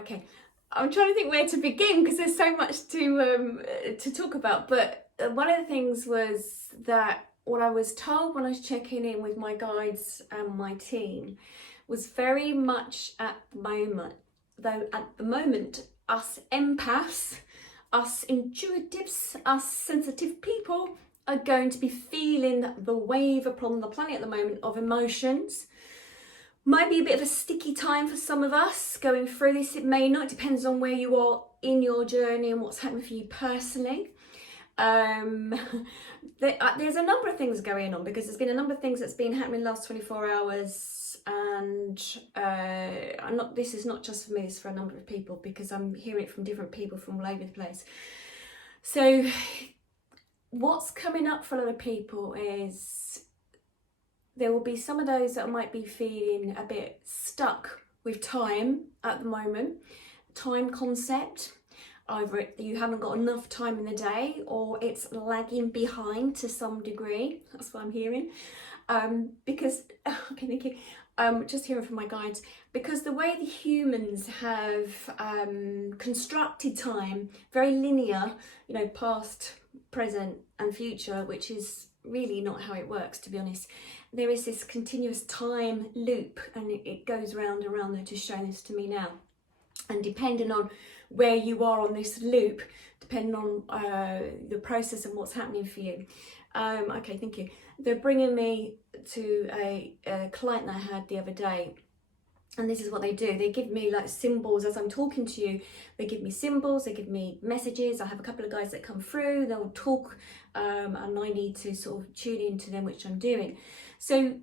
okay, I'm trying to think where to begin because there's so much to talk about. But one of the things was that what I was told when I was checking in with my guides and my team was very much at the moment, though at the moment, us empaths, us intuitives, us sensitive people are going to be feeling the wave upon the planet at the moment of emotions. Might be a bit of a sticky time for some of us going through this. It may not, it depends on where you are in your journey and what's happening for you personally. There's a number of things going on because there's been a number of things that's been happening in the last 24 hours, and this is not just for me, it's for a number of people because I'm hearing it from different people from all over the place. So what's coming up for a lot of people is there will be some of those that might be feeling a bit stuck with time at the moment, time concept. Either you haven't got enough time in the day or it's lagging behind to some degree. That's what I'm hearing. Because, okay, thank you. Just hearing from my guides, because the way the humans have constructed time, very linear, you know, past, present and future, which is really not how it works, to be honest. There is this continuous time loop and it goes round and round. They're just showing this to me now. And depending on where you are on this loop, depending on the process and what's happening for you. Okay, thank you. They're bringing me to a client that I had the other day. And this is what they do. They give me like symbols as I'm talking to you. They give me symbols, they give me messages. I have a couple of guys that come through, they'll talk, and I need to sort of tune into them, which I'm doing. So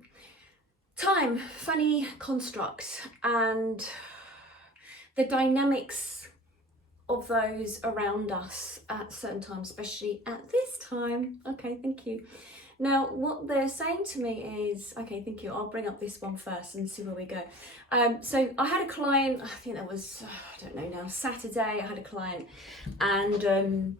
time, funny construct, and the dynamics of those around us at certain times, especially at this time. Okay, thank you. Now, what they're saying to me is, okay, thank you, I'll bring up this one first and see where we go. So I had a client, I think that was, I don't know now, Saturday, I had a client, and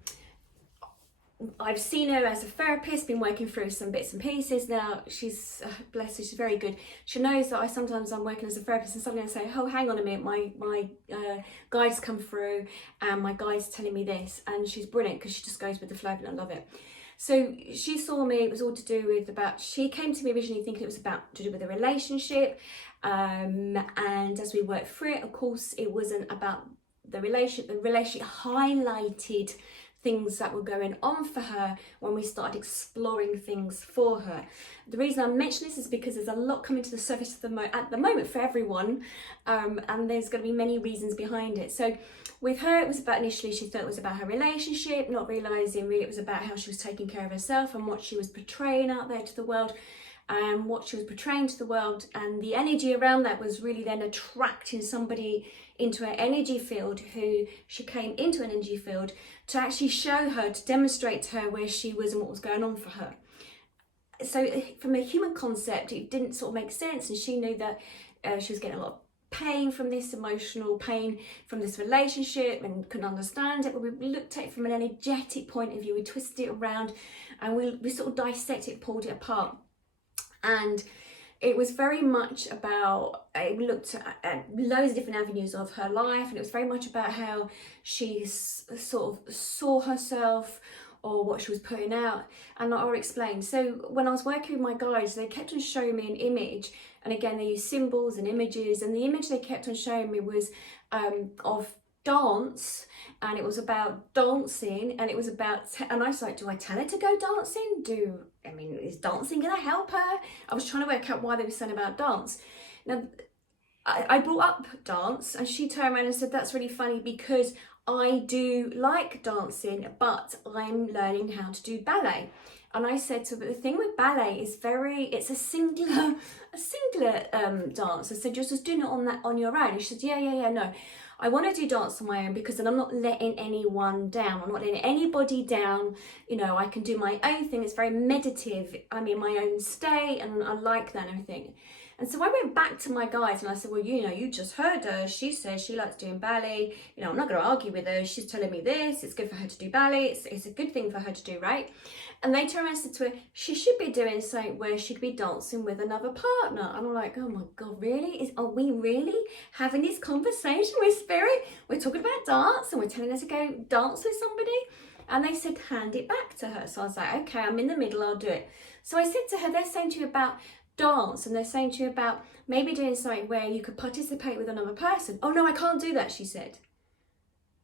I've seen her as a therapist, been working through some bits and pieces. Now, she's, bless her, she's very good. She knows that I'm working as a therapist, and suddenly I say, oh, hang on a minute, my guide's come through, and my guide's telling me this, and she's brilliant because she just goes with the flow, and I love it. So she saw me, it was all to do with she came to me originally thinking it was to do with a relationship, and as we worked through it, of course, it wasn't about the relationship. The relationship highlighted things that were going on for her when we started exploring things for her. The reason I mention this is because there's a lot coming to the surface at the moment for everyone, and there's going to be many reasons behind it. So with her, it was about, initially she thought it was about her relationship, not realising really it was about how she was taking care of herself and what she was portraying out there to the world, and what she was portraying to the world, and the energy around that was really then attracting somebody into her energy field, who she came into an energy field to actually show her, to demonstrate to her where she was and what was going on for her. So from a human concept, it didn't sort of make sense, and she knew that she was getting a lot of pain from this, emotional pain from this relationship, and couldn't understand it. But we looked at it from an energetic point of view, we twisted it around, and we sort of dissected it, pulled it apart. And it was very much about, it looked at loads of different avenues of her life, and it was very much about how she sort of saw herself or what she was putting out. And I'll explain. So when I was working with my guides, they kept on showing me an image, and again they used symbols and images, and the image they kept on showing me was of dance, and it was about dancing, and it was about, and I was like, do I tell her to go dancing? Is dancing gonna help her? I was trying to work out why they were saying about dance. Now, I brought up dance, and she turned around and said, that's really funny because I do like dancing, but I'm learning how to do ballet. And I said to her, but the thing with ballet is it's a singular dance. I said, you're just doing it on your own. And she said, yeah, no. I want to do dance on my own because then I'm not letting anyone down. I'm not letting anybody down. You know, I can do my own thing. It's very meditative. I'm in my own state, and I like that and everything. And so I went back to my guides and I said, well, you just heard her. She says she likes doing ballet. I'm not going to argue with her. She's telling me this. It's good for her to do ballet. It's a good thing for her to do, right? And they turned around and said to her, she should be doing something where she'd be dancing with another partner. And I'm like, oh my God, really? Are we really having this conversation with Spirit? We're talking about dance and we're telling her to go dance with somebody? And they said, hand it back to her. So I was like, okay, I'm in the middle, I'll do it. So I said to her, they're saying to you about dance and they're saying to you about maybe doing something where you could participate with another person. Oh no, I can't do that, she said.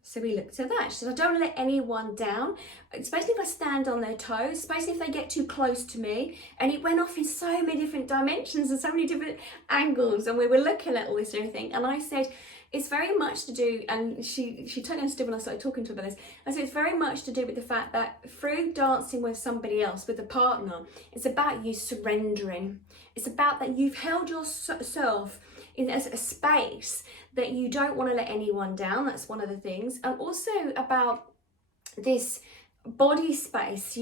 So we looked at that. She said, I don't want to let anyone down, especially if I stand on their toes, especially if they get too close to me. And it went off in so many different dimensions and so many different angles. And we were looking at all this and everything. And I said, it's very much to do, and she totally understood when I started talking to her about this. I said, it's very much to do with the fact that through dancing with somebody else, with a partner, it's about you surrendering. It's about that you've held yourself in a space that you don't want to let anyone down. That's one of the things. And also about this body space.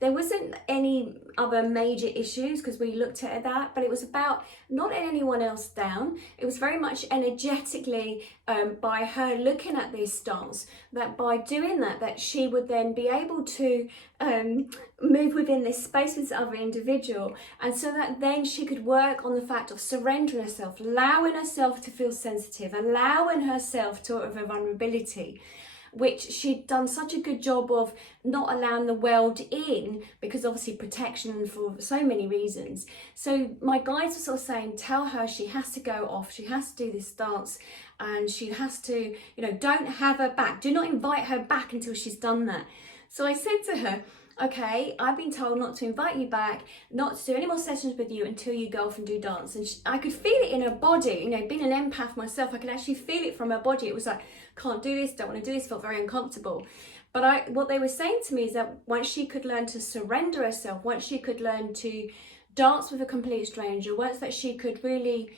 There wasn't any other major issues because we looked at that, but it was about not letting anyone else down. It was very much energetically by her looking at this dance, that by doing that she would then be able to move within this space with this other individual, and so that then she could work on the fact of surrendering herself, allowing herself to feel sensitive, allowing herself to have a vulnerability, which she'd done such a good job of not allowing the world in, because obviously protection for so many reasons. So my guides were sort of saying, tell her she has to go off, she has to do this dance, and she has to, don't have her back. Do not invite her back until she's done that. So I said to her, okay, I've been told not to invite you back, not to do any more sessions with you until you go off and do dance. And I could feel it in her body, being an empath myself, I could actually feel it from her body. It was like, can't do this, don't want to do this, felt very uncomfortable. But what they were saying to me is that once she could learn to surrender herself, once she could learn to dance with a complete stranger, once that she could really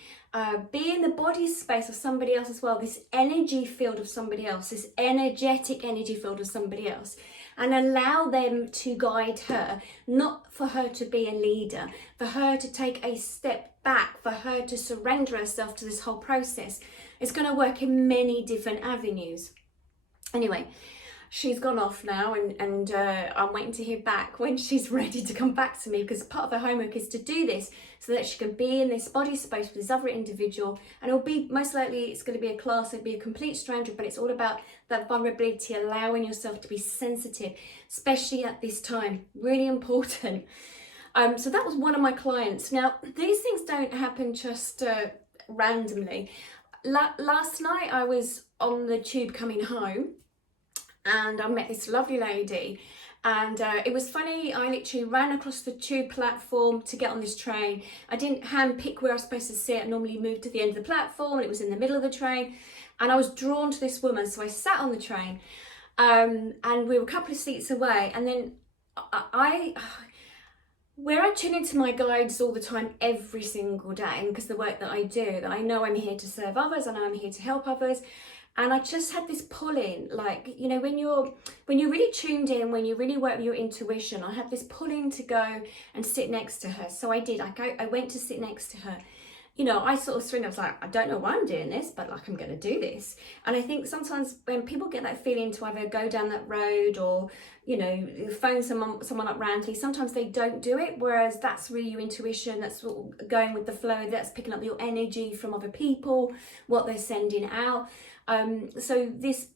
be in the body space of somebody else as well, this energy field of somebody else, this energetic energy field of somebody else, and allow them to guide her, not for her to be a leader, for her to take a step back, for her to surrender herself to this whole process. It's going to work in many different avenues. Anyway, she's gone off now, and I'm waiting to hear back when she's ready to come back to me, because part of her homework is to do this so that she can be in this body space with this other individual, and it'll be, most likely it's going to be a class, it'll be a complete stranger, but it's all about that vulnerability, allowing yourself to be sensitive, especially at this time, really important. So that was one of my clients. Now, these things don't happen just randomly. Last night I was on the tube coming home, and I met this lovely lady, and it was funny. I literally ran across the tube platform to get on this train. I didn't hand pick where I was supposed to sit. I normally moved to the end of the platform, and it was in the middle of the train, and I was drawn to this woman, so I sat on the train, and we were a couple of seats away, and then where I tune into my guides all the time, every single day, because the work that I do, that I know I'm here to serve others, I know I'm here to help others, and I just had this pull in, like, when you're really tuned in, when you really work with your intuition, I had this pull in to go and sit next to her. So I did. I went to sit next to her. I sort of surrendered. I was like, I don't know why I'm doing this, but like, I'm going to do this. And I think sometimes when people get that feeling to either go down that road or, phone someone up randomly, sometimes they don't do it. Whereas that's really your intuition. That's going with the flow. That's picking up your energy from other people, what they're sending out. So this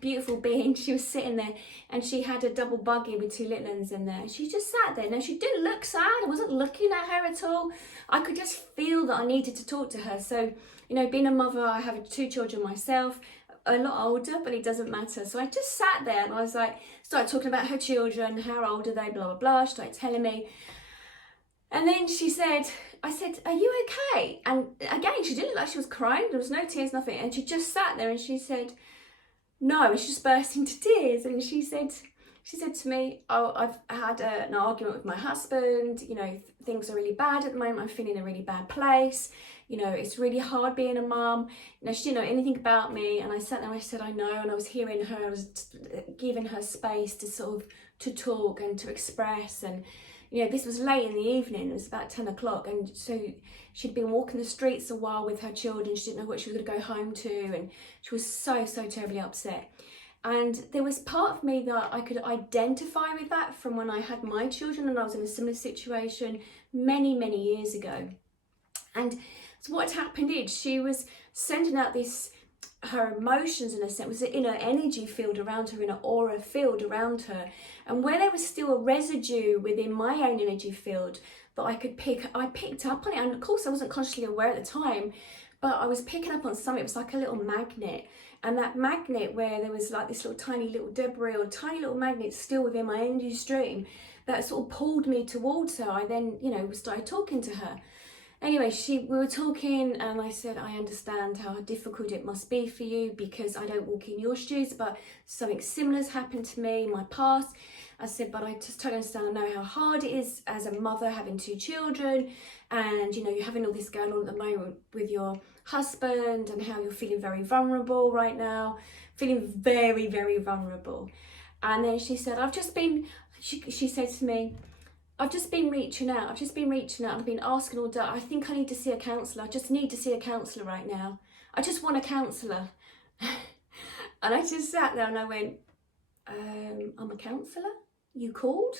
beautiful being, she was sitting there, and she had a double buggy with two little ones in there, and she just sat there. Now, she didn't look sad, I wasn't looking at her at all. I could just feel that I needed to talk to her. So, being a mother, I have 2 children myself, a lot older, but it doesn't matter. So I just sat there, and I was like, started talking about her children, how old are they, blah blah blah. She started telling me, and then I said, are you okay? And again, she didn't look like she was crying. There was no tears, nothing. And she just sat there, and she said, no, and she just burst into tears. And she said to me, oh, I've had an argument with my husband. Things are really bad at the moment. I'm feeling in a really bad place. It's really hard being a mum. She didn't know anything about me. And I sat there and I said, I know. And I was hearing her, I was giving her space to sort of, to talk and to express. And, you know, this was late in the evening, it was about 10 o'clock, and so she'd been walking the streets a while with her children, she didn't know what she was going to go home to, and she was so terribly upset. And there was part of me that I could identify with that from when I had my children and I was in a similar situation many years ago. And so what had happened is she was sending out her emotions, in a sense, was in her energy field around her, in an aura field around her. And where there was still a residue within my own energy field that I picked up on it. And of course I wasn't consciously aware at the time, but I was picking up on something. It was like a little magnet. And that magnet, where there was like this little tiny little debris or tiny little magnet still within my energy stream, that sort of pulled me towards her. I then, you know, started talking to her. Anyway, we were talking, and I said, I understand how difficult it must be for you because I don't walk in your shoes, but something similar has happened to me in my past. I said, but I just totally understand. I know how hard it is as a mother having 2 children, and you know, you're having all this going on at the moment with your husband, and how you're feeling very vulnerable right now, feeling very vulnerable. And then she said, she said to me, I've just been reaching out. I've been asking all day. I think I need to see a counsellor. I just need to see a counsellor right now. I just want a counsellor. And I just sat there and I went, I'm a counsellor? You called?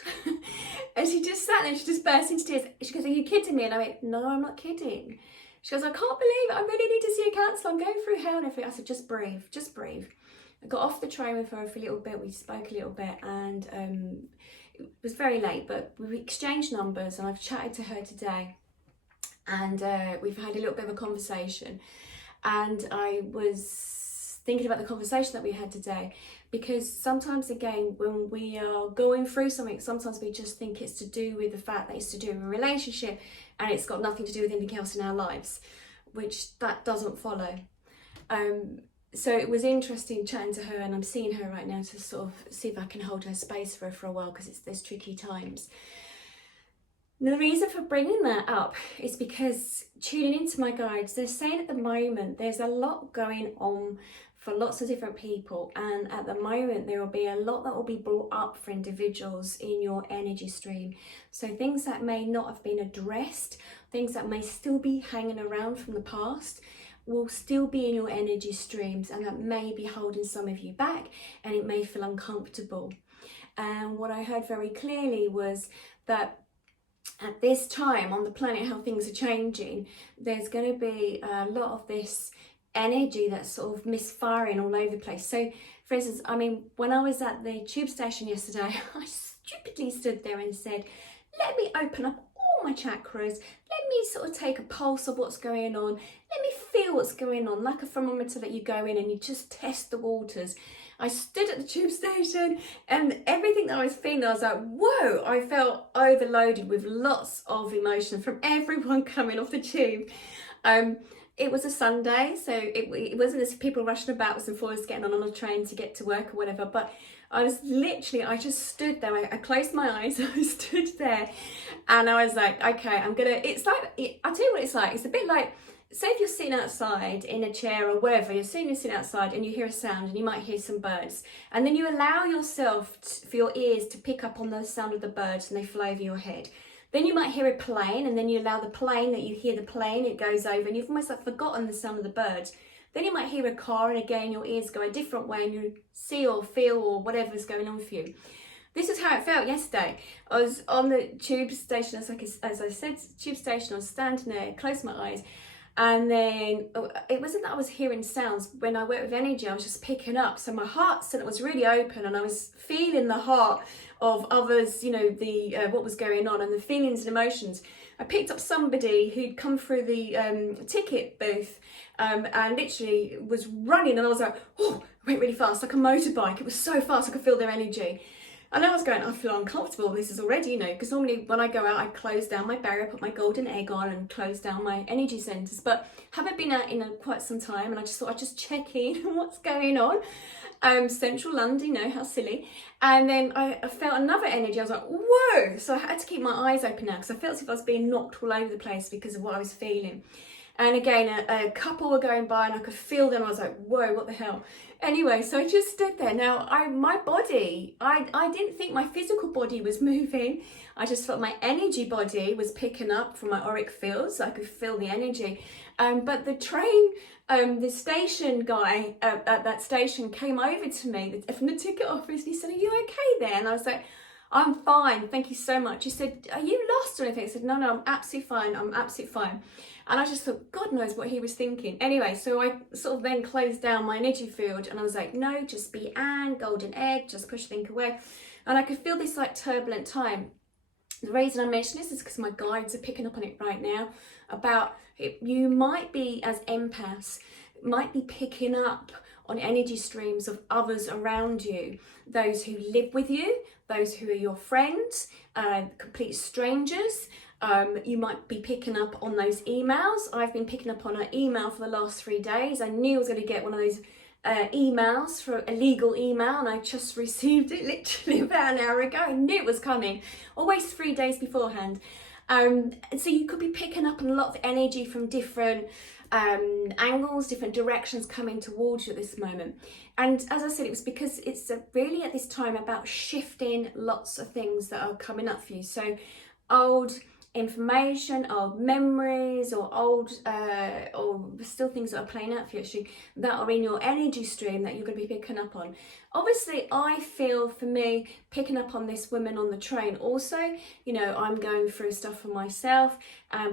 And she just sat there and she just burst into tears. She goes, are you kidding me? And I went, no, I'm not kidding. She goes, I can't believe it. I really need to see a counsellor. I'm going through hell and everything. I said, just breathe. I got off the train with her for a little bit. We spoke a little bit, and it was very late, but we exchanged numbers, and I've chatted to her today, and we've had a little bit of a conversation. And I was thinking about the conversation that we had today, because sometimes, again, when we are going through something, sometimes we just think it's to do with the fact that it's to do with a relationship, and it's got nothing to do with anything else in our lives, which that doesn't follow. So it was interesting chatting to her, and I'm seeing her right now to sort of see if I can hold her space for a while, because there's tricky times. And the reason for bringing that up is because tuning into my guides, they're saying at the moment there's a lot going on for lots of different people, and at the moment there will be a lot that will be brought up for individuals in your energy stream. So things that may not have been addressed, things that may still be hanging around from the past, will still be in your energy streams, and that may be holding some of you back, and it may feel uncomfortable. And what I heard very clearly was that at this time on the planet, how things are changing, there's going to be a lot of this energy that's sort of misfiring all over the place. So for instance, I mean, when I was at the tube station yesterday, I stupidly stood there and said, let me open up all my chakras, let me sort of take a pulse of what's going on, let me feel what's going on, like a thermometer that you go in and you just test the waters. I stood at the tube station, and everything that I was feeling, I was like, whoa, I felt overloaded with lots of emotion from everyone coming off the tube. It was a Sunday, so it wasn't as if people rushing about as if I was getting on a train to get to work or whatever, but I just stood there, I closed my eyes, I stood there, and I was like, okay, I'll tell you what it's like. It's a bit like, say if you're sitting outside in a chair or wherever, you're sitting outside and you hear a sound, and you might hear some birds, and then you allow yourself for your ears to pick up on the sound of the birds, and they fly over your head. Then you might hear a plane, and then you allow the plane, that you hear the plane, it goes over, and you've almost like forgotten the sound of the birds. Then you might hear a car, and again your ears go a different way, and you see or feel or whatever's going on for you. This is how it felt yesterday. I was on the tube station, as I said, tube station, I was standing there, closed my eyes, and then it wasn't that I was hearing sounds. When I worked with energy, I was just picking up. So my heart center was really open, and I was feeling the heart of others, you know, what was going on, and the feelings and emotions. I picked up somebody who'd come through the ticket booth, and literally was running, and I was like, oh, I went really fast, like a motorbike. It was so fast, I could feel their energy. And I was going, I feel uncomfortable. This is already, you know, because normally when I go out, I close down my barrier, put my golden egg on, and close down my energy centers. But haven't been out in quite some time, and I just thought I'd just check in on what's going on. Central London, you know, how silly. And then I felt another energy. I was like, whoa! So I had to keep my eyes open now, because I felt as if I was being knocked all over the place because of what I was feeling. And again, a couple were going by and I could feel them. I was like, whoa, what the hell? Anyway, so I just stood there. Now, my body, I didn't think my physical body was moving. I just felt my energy body was picking up from my auric fields. I could feel the energy. But the train, the station guy at that station came over to me from the ticket office and he said, are you okay there? And I was like, I'm fine, thank you so much. He said, are you lost or anything? I said, no, I'm absolutely fine, I'm absolutely fine. And I just thought, God knows what he was thinking. Anyway, so I sort of then closed down my energy field and I was like, no, just be Anne, golden egg, just push think away. And I could feel this like turbulent time. The reason I mention this is because my guides are picking up on it right now about you might be, as empaths, might be picking up on energy streams of others around you, those who live with you, those who are your friends, complete strangers. You might be picking up on those emails. I've been picking up on an email for the last 3 days. I knew I was going to get one of those emails, for a legal email, and I just received it literally about an hour ago. I knew it was coming, always 3 days beforehand. So you could be picking up on a lot of energy from different angles, different directions coming towards you at this moment. And as I said, it was because it's really at this time about shifting lots of things that are coming up for you. So old information, old memories, or old or still things that are playing out for you actually, that are in your energy stream that you're going to be picking up on. Obviously, I feel, for me, picking up on this woman on the train also, you know, I'm going through stuff for myself,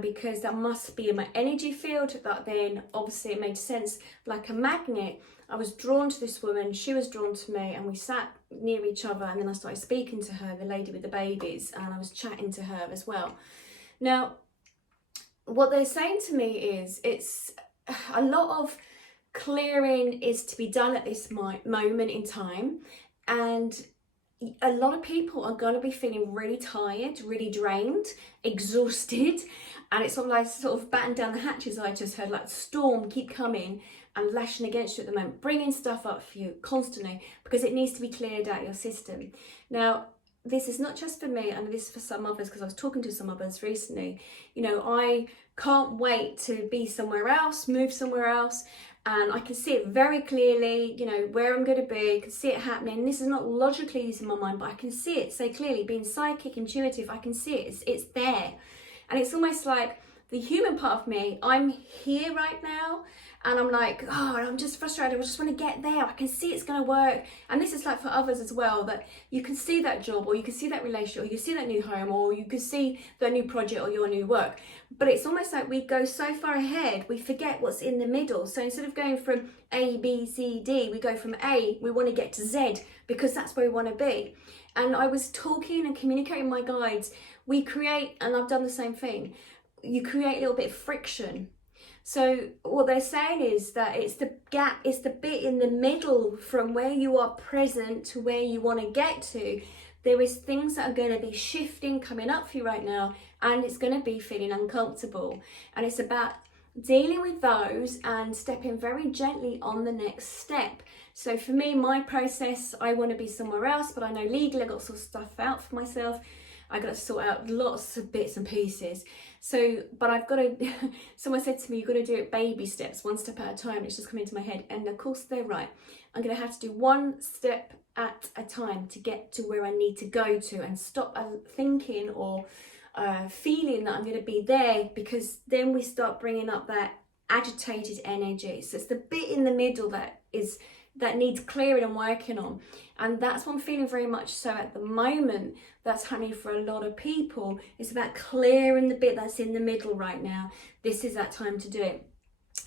because that must be in my energy field. That then obviously it made sense, like a magnet. I was drawn to this woman, she was drawn to me, and we sat near each other, and then I started speaking to her, the lady with the babies, and I was chatting to her as well. Now, what they're saying to me is it's a lot of clearing is to be done at this moment in time, and a lot of people are going to be feeling really tired, really drained, exhausted, and it's sort of batten down the hatches. I just heard like storm keep coming and lashing against you at the moment, bringing stuff up for you constantly because it needs to be cleared out of your system. Now, this is not just for me, and this is for some others, because I was talking to some others recently. You know, I can't wait to be somewhere else, move somewhere else, and I can see it very clearly, you know, where I'm going to be. I can see it happening. This is not logically using my mind, but I can see it so clearly. Being psychic, intuitive, I can see it. It's there. And it's almost like the human part of me, I'm here right now, and I'm like, oh, I'm just frustrated. I just want to get there. I can see it's going to work. And this is like for others as well, that you can see that job, or you can see that relationship, or you can see that new home, or you can see the new project or your new work. But it's almost like we go so far ahead, we forget what's in the middle. So instead of going from A, B, C, D, we go from A, we want to get to Z, because that's where we want to be. And I was talking and communicating with my guides. We create, and I've done the same thing, you create a little bit of friction. So what they're saying is that it's the gap, it's the bit in the middle from where you are present to where you want to get to. There is things that are going to be shifting, coming up for you right now, and it's going to be feeling uncomfortable. And it's about dealing with those and stepping very gently on the next step. So for me, my process, I want to be somewhere else, but I know legally I've got to sort stuff out for myself. I got to sort out lots of bits and pieces. So, but I've got to, someone said to me, you've got to do it baby steps, one step at a time. It's just come into my head. And of course they're right. I'm going to have to do one step at a time to get to where I need to go to, and stop thinking or feeling that I'm going to be there, because then we start bringing up that agitated energy. So it's the bit in the middle that needs clearing and working on. And that's what I'm feeling very much so at the moment. That's happening for a lot of people. It's about clearing the bit that's in the middle right now. This is that time to do it.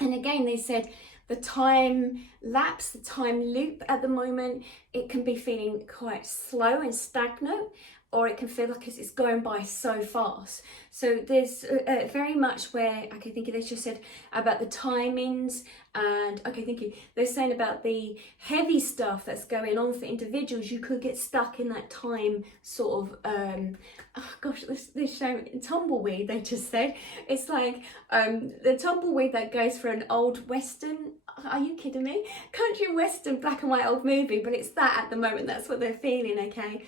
And again, they said the time lapse, the time loop at the moment, it can be feeling quite slow and stagnant, or it can feel like it's going by so fast. So there's very much where, okay, thank you, they just said about the timings, and okay, thank you, they're saying about the heavy stuff that's going on for individuals. You could get stuck in that time sort of, oh gosh, this show, tumbleweed, they just said. It's like the tumbleweed that goes for an old Western, are you kidding me? Country Western black and white old movie, but it's that at the moment. That's what they're feeling, okay?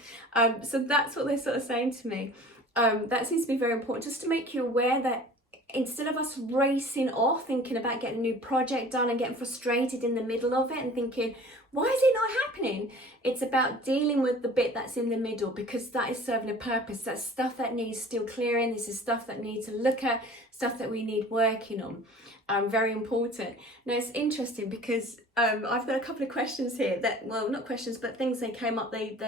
So that's what they're sort of saying to me. That seems to be very important, just to make you aware that instead of us racing off thinking about getting a new project done and getting frustrated in the middle of it and thinking, why is it not happening? It's about dealing with the bit that's in the middle, because that is serving a purpose. That's stuff that needs still clearing. This is stuff that needs to look at, stuff that we need working on. Very important. Now, it's interesting because I've got a couple of questions here that, well, not questions, but things they came up, they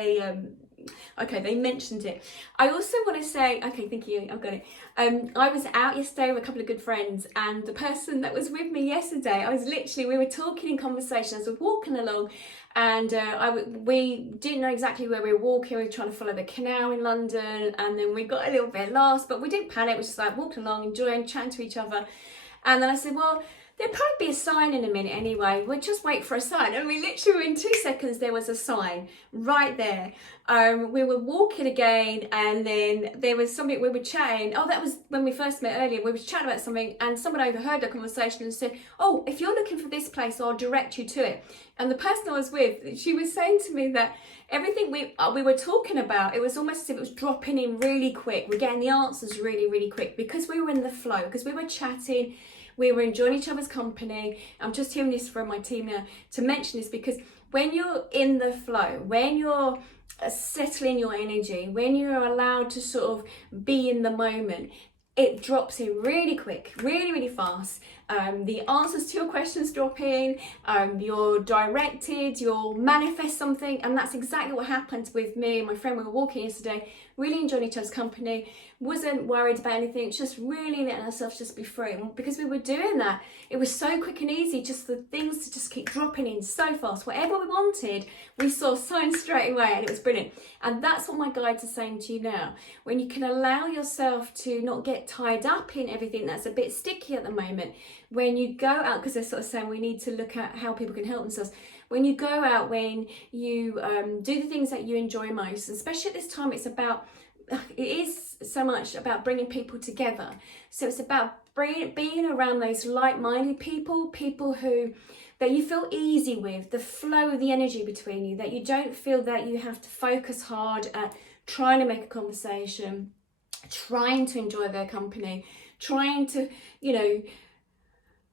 mentioned it. I also want to say, okay, thank you, I've got it. I was out yesterday with a couple of good friends, and the person that was with me yesterday, we were talking in conversation as we were walking along, and we didn't know exactly where we were walking. We were trying to follow the canal in London, and then we got a little bit lost, but we didn't panic. We were just like walking along, enjoying, chatting to each other. And then I said, well, there'll probably be a sign in a minute anyway. We'll just wait for a sign. And we literally, in 2 seconds, there was a sign right there. We were walking again, and then there was something we were chatting. Oh, that was when we first met earlier. We were chatting about something, and someone overheard the conversation and said, oh, if you're looking for this place, I'll direct you to it. And the person I was with, she was saying to me that everything we were talking about, it was almost as if it was dropping in really quick. We're getting the answers really, really quick because we were in the flow, because we were chatting. We were enjoying each other's company. I'm just hearing this from my team now to mention this, because when you're in the flow, when you're settling your energy, when you're allowed to sort of be in the moment, it drops in really quick, really, really fast. The answers to your questions drop in, you're directed, you'll manifest something, and that's exactly what happened with me and my friend. We were walking yesterday, really enjoying each other's company, wasn't worried about anything, just really letting ourselves just be free. And because we were doing that, it was so quick and easy, just the things to just keep dropping in so fast. Whatever we wanted, we saw signs straight away, and it was brilliant. And that's what my guides are saying to you now. When you can allow yourself to not get tied up in everything that's a bit sticky at the moment, when you go out, because they're sort of saying we need to look at how people can help themselves. When you go out, when you do the things that you enjoy most, especially at this time, it is so much about bringing people together. So it's about being around those like-minded people who that you feel easy with, the flow of the energy between you, that you don't feel that you have to focus hard at trying to make a conversation, trying to enjoy their company, trying to,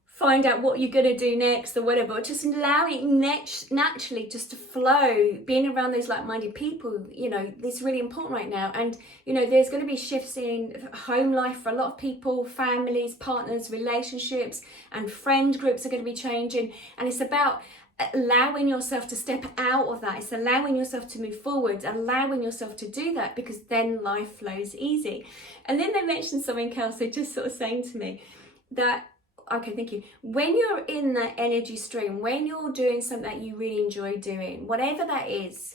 find out what you're going to do next or whatever. Just allowing naturally just to flow, being around those like-minded people, it's really important right now. And there's going to be shifts in home life for a lot of people, families, partners, relationships, and friend groups are going to be changing. And it's about allowing yourself to step out of that. It's allowing yourself to move forward, allowing yourself to do that, because then life flows easy. And then they mentioned something else. They're just sort of saying to me that, okay, thank you. When you're in that energy stream, when you're doing something that you really enjoy doing, whatever that is,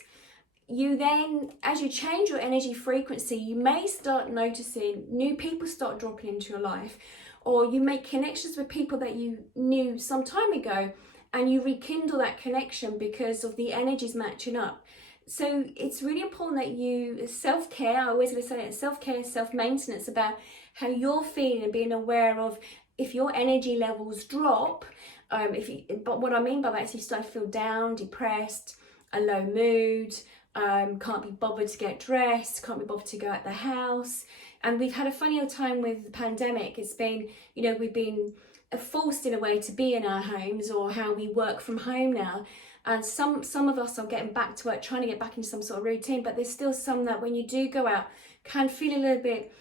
you then, as you change your energy frequency, you may start noticing new people start dropping into your life, or you make connections with people that you knew some time ago, and you rekindle that connection because of the energies matching up. So it's really important that you, self-care, I always say it, self-care, self-maintenance, about how you're feeling and being aware of if your energy levels drop, but what I mean by that is you start to feel down, depressed, a low mood, can't be bothered to get dressed, can't be bothered to go out the house. And we've had a funny old time with the pandemic. It's been, we've been forced in a way to be in our homes, or how we work from home now. And some of us are getting back to work, trying to get back into some sort of routine, but there's still some that when you do go out can feel a little bit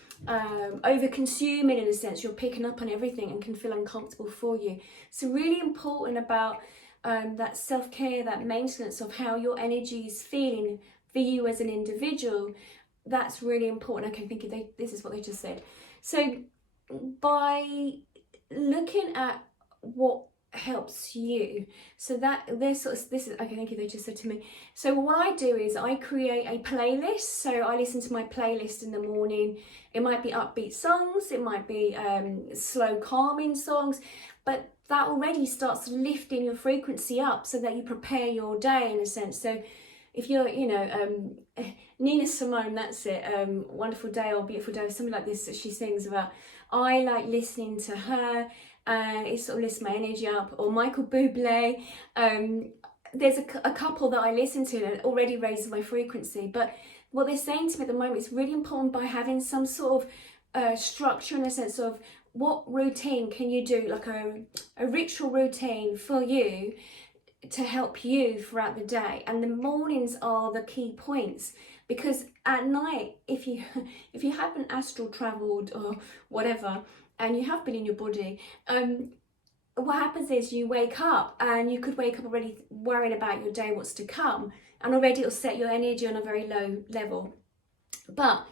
over-consuming in a sense. You're picking up on everything and can feel uncomfortable for you. So really important about that self-care, that maintenance of how your energy is feeling for you as an individual. That's really important. Okay, thank you. This is what they just said. So by looking at what helps you, so that this is okay, thank you, they just said to me. So what I do is I create a playlist. So I listen to my playlist in the morning. It might be upbeat songs, it might be slow calming songs, but that already starts lifting your frequency up so that you prepare your day in a sense. So if you're Nina Simone, that's it, Wonderful Day or Beautiful Day, something like this that she sings about, I like listening to her. It sort of lifts my energy up. Or Michael Bublé. There's a couple that I listen to that already raises my frequency. But what they're saying to me at the moment is really important, by having some sort of structure in a sense of what routine can you do, like a ritual routine for you to help you throughout the day? And the mornings are the key points, because at night, if you haven't astral traveled or whatever, and you have been in your body, what happens is you wake up, and you could wake up already worrying about your day, what's to come, and already it'll set your energy on a very low level. But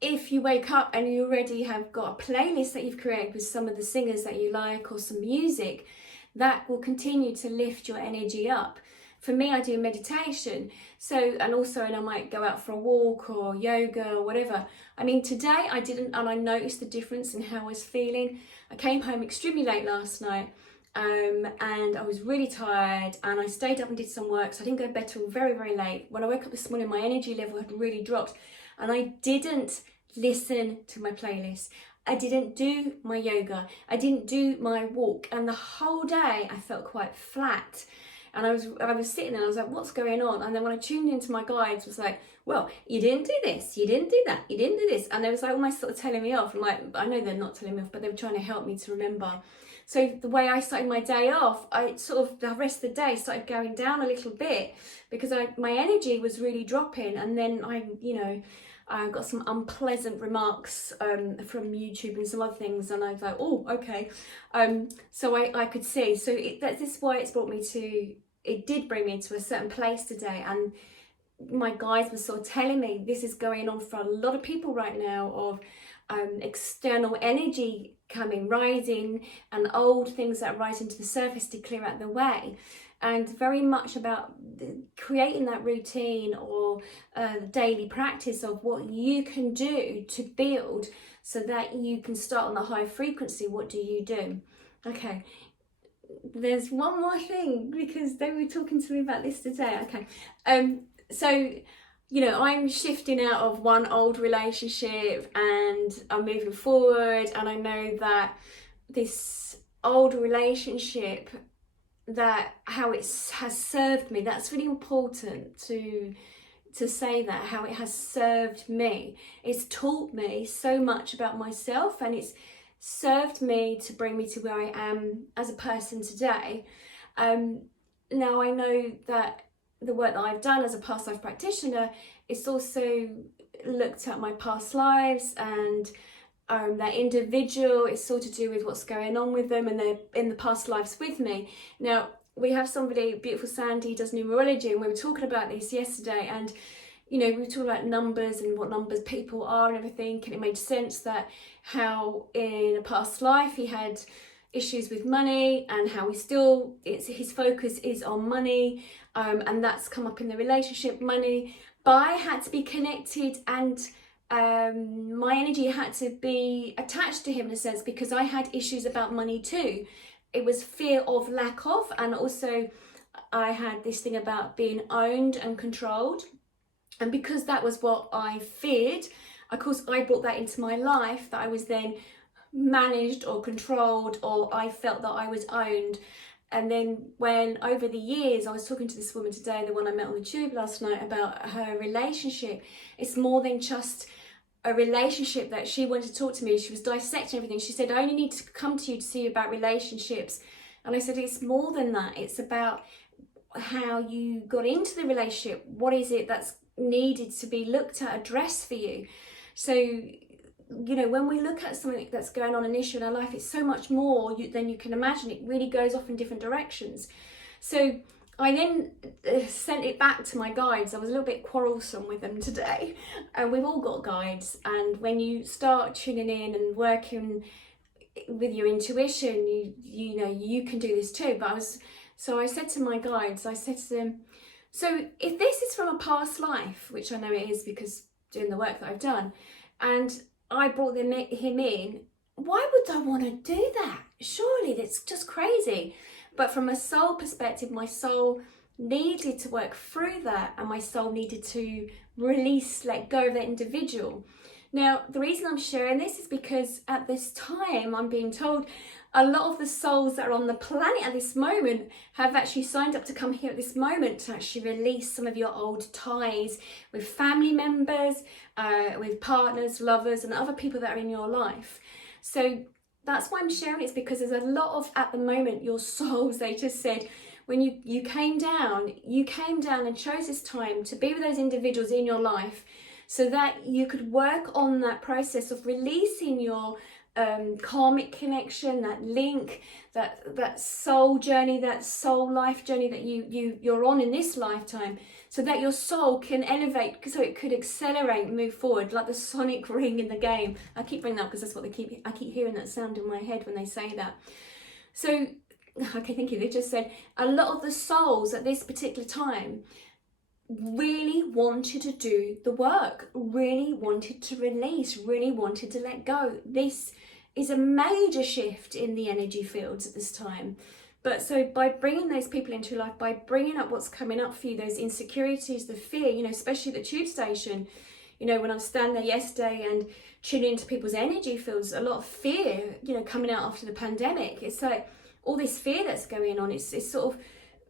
if you wake up and you already have got a playlist that you've created with some of the singers that you like, or some music, that will continue to lift your energy up. For me, I do meditation, and I might go out for a walk or yoga or whatever. I mean, today I didn't, and I noticed the difference in how I was feeling. I came home extremely late last night, and I was really tired, and I stayed up and did some work, so I didn't go to bed till very, very late. When I woke up this morning, my energy level had really dropped, and I didn't listen to my playlist. I didn't do my yoga. I didn't do my walk, and the whole day I felt quite flat. And I was sitting there, and I was like, what's going on? And then when I tuned into my guides, was like, well, you didn't do this, you didn't do that, you didn't do this. And they was like almost sort of telling me off. I'm like, I know they're not telling me off, but they were trying to help me to remember. So the way I started my day off, I sort of, the rest of the day started going down a little bit, because my energy was really dropping. And then I got some unpleasant remarks from YouTube and some other things, and I was like, oh, okay. So I could see. So this is why it did bring me to a certain place today. And my guides were sort of telling me this is going on for a lot of people right now, of external energy rising, and old things that are rising to the surface to clear out the way. And very much about creating that routine, or daily practice of what you can do to build so that you can start on the high frequency. What do you do? Okay, there's one more thing, because they were talking to me about this today. Okay, so I'm shifting out of one old relationship, and I'm moving forward, and I know that this old relationship, that how it has served me, that's really important to say, that how it has served me. It's taught me so much about myself, and it's served me to bring me to where I am as a person today. Now I know that the work that I've done as a past life practitioner, it's also looked at my past lives, and that individual is sort of to do with what's going on with them, and they're in the past lives with me. Now, we have somebody, beautiful Sandy, who does numerology, and we were talking about this yesterday, and we were talking about numbers and what numbers people are and everything, and it made sense that how in a past life he had issues with money, and how his focus is on money, and that's come up in the relationship, money. But I had to be connected, and my energy had to be attached to him in a sense, because I had issues about money too. It was fear of lack of, and also I had this thing about being owned and controlled. And because that was what I feared, of course I brought that into my life, that I was then managed or controlled, or I felt that I was owned. And then when over the years, I was talking to this woman today, the one I met on the tube last night, about her relationship. It's more than just a relationship that she wanted to talk to me. She was dissecting everything. She said, I only need to come to you to see you about relationships. And I said, it's more than that. It's about how you got into the relationship. What is it that's needed to be looked at, addressed for you? So, when we look at something that's going on, an issue in our life, it's so much more than you can imagine. It really goes off in different directions. So I then sent it back to my guides. I was a little bit quarrelsome with them today. And we've all got guides. And when you start tuning in and working with your intuition, you can do this too. So I said to my guides, I said to them, so if this is from a past life, which I know it is because doing the work that I've done, and I brought him in, why would I want to do that? Surely that's just crazy. But from a soul perspective, my soul needed to work through that, and my soul needed to let go of that individual. Now, the reason I'm sharing this is because at this time, I'm being told a lot of the souls that are on the planet at this moment have actually signed up to come here at this moment to actually release some of your old ties with family members, with partners, lovers, and other people that are in your life. So that's why I'm sharing it, is because there's a lot of, at the moment, your souls, they just said, when you came down and chose this time to be with those individuals in your life so that you could work on that process of releasing your karmic connection, that link, that soul journey, that soul life journey that you're on in this lifetime, so that your soul can elevate, so it could accelerate, move forward, like the sonic ring in the game. I keep bringing that up because that's what I keep hearing that sound in my head when they say that. So, okay, thank you. They just said a lot of the souls at this particular time really wanted to do the work, really wanted to release, really wanted to let go. This is a major shift in the energy fields at this time. But so by bringing those people into your life, by bringing up what's coming up for you, those insecurities, the fear, you know, especially the tube station, you know, when I was standing there yesterday and tuning into people's energy fields, a lot of fear, you know, coming out after the pandemic. It's like all this fear that's going on. It's sort of,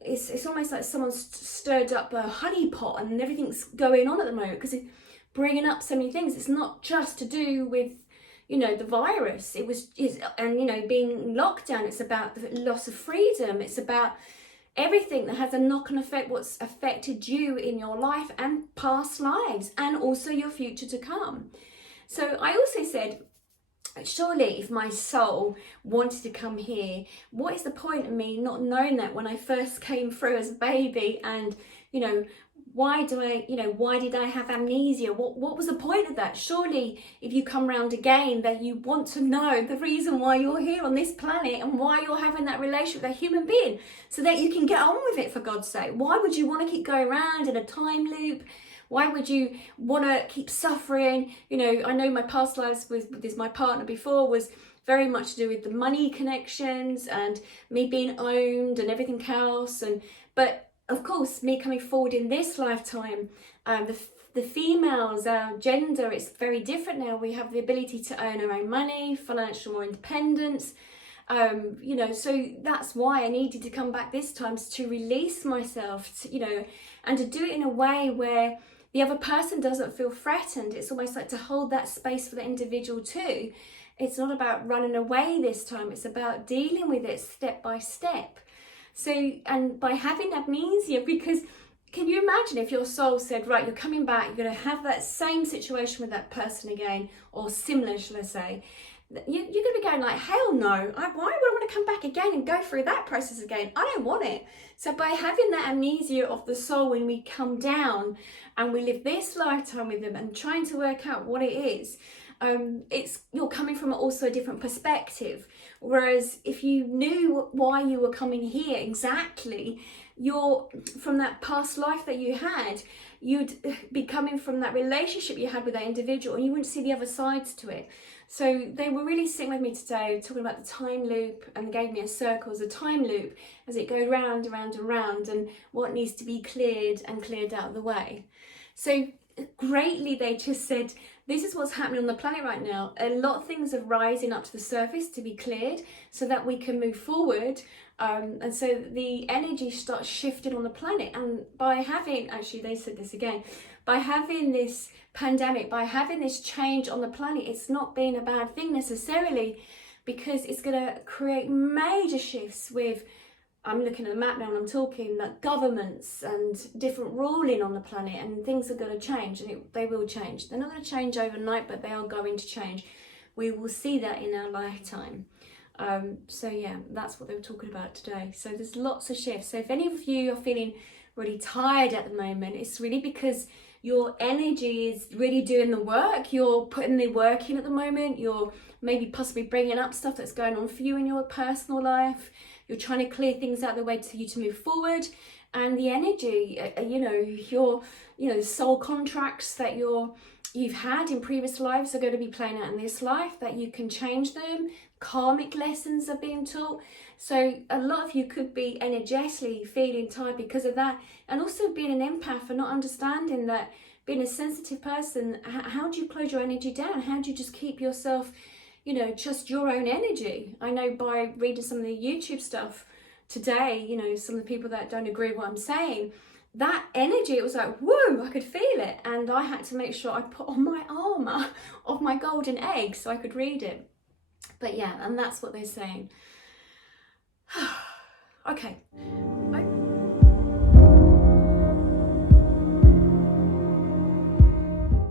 it's almost like someone's stirred up a honey pot and everything's going on at the moment, because it's bringing up so many things. It's not just to do with, you know, the virus. And, you know, being locked down. It's about the loss of freedom. It's about everything that has a knock-on effect, what's affected you in your life and past lives, and also your future to come. So I also said, surely if my soul wanted to come here, what is the point of me not knowing that when I first came through as a baby? And, you know, why did I have amnesia? What was the point of that? Surely if you come round again, that you want to know the reason why you're here on this planet and why you're having that relationship with a human being, so that you can get on with it, for God's sake. Why would you want to keep going around in a time loop? Why would you want to keep suffering? You know, I know my past lives with this, my partner before, was very much to do with the money connections and me being owned and everything else. But of course, me coming forward in this lifetime, the females, our gender, it's very different now. We have the ability to earn our own money, financial more independence. You know, so that's why I needed to come back this time, to release myself, to, you know, and to do it in a way where the other person doesn't feel threatened. It's almost like to hold that space for the individual too. It's not about running away this time. It's about dealing with it step by step. So, and by having amnesia, because can you imagine if your soul said, right, you're coming back, you're going to have that same situation with that person again, or similar, shall I say, you're going to be going like, hell no, why would I want to come back again and go through that process again? I don't want it. So by having that amnesia of the soul when we come down and we live this lifetime with them and trying to work out what it is, you're coming from also a different perspective. Whereas if you knew why you were coming here exactly, you're from that past life that you had, you'd be coming from that relationship you had with that individual, and you wouldn't see the other sides to it. So they were really sitting with me today talking about the time loop, and gave me a circle as a time loop as it goes round and round and round, and what needs to be cleared and cleared out of the way. So greatly, they just said, this is what's happening on the planet right now. A lot of things are rising up to the surface to be cleared so that we can move forward. And so the energy starts shifting on the planet. And by having, actually they said this again, by having this pandemic, by having this change on the planet, it's not been a bad thing necessarily, because it's going to create major shifts with, I'm looking at the map now and I'm talking that governments and different ruling on the planet, and things are going to change, and they will change. They're not going to change overnight, but they are going to change. We will see that in our lifetime. So yeah, that's what they were talking about today. So there's lots of shifts. So if any of you are feeling really tired at the moment, it's really because your energy is really doing the work. You're putting the work in at the moment. You're maybe possibly bringing up stuff that's going on for you in your personal life. You're trying to clear things out of the way for you to move forward. And the energy, the soul contracts that you've had in previous lives are going to be playing out in this life, that you can change them. Karmic lessons are being taught. So a lot of you could be energetically feeling tired because of that. And also being an empath and not understanding that, being a sensitive person, how do you close your energy down? How do you just keep yourself, just your own energy? I know by reading some of the YouTube stuff today, some of the people that don't agree with what I'm saying, that energy, it was like, whoa, I could feel it. And I had to make sure I put on my armour of my golden egg so I could read it. But yeah, and that's what they're saying. Okay,